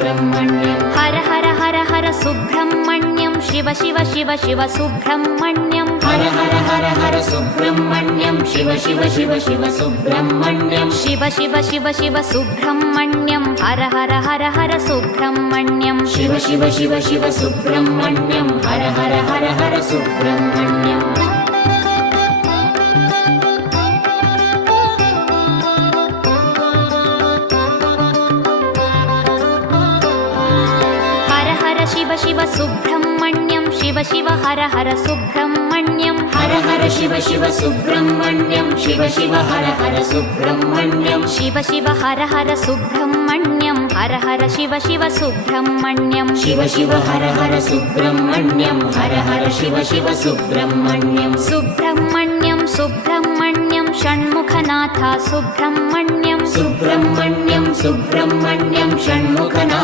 Subrahmanyam Har Har Har Har Subrahmanyam Shiva Shiva Shiva Shiva Subrahmanyam Har Har Har Har Subrahmanyam Shiva Shiva Shiva Shiva Subrahmanyam Shiva Shiva Shiva Shiva Subrahmanyam Har Har Har Har Subrahmanyam Shiva Shiva Shiva Shiva Subrahmanyam Har Har Har Har Subrahmanyam Shiva Shiva Subrahmanyam Shiva Shiva Har Har Subrahmanyam Har Har Shiva Shiva Subrahmanyam Shiva Shiva Har Har Subrahmanyam Shiva Shiva Har Har Subrahmanyam Har Har Shiva Shiva Subrahmanyam Shiva Shiva Har Har Subrahmanyam Har Har Shiva Shiva Subrahmanyam Subrahmanyam Subrahmanyam Shanmukhanath Subrahmanyam Subrahmanyam Subrahmanyam Shanmukhanath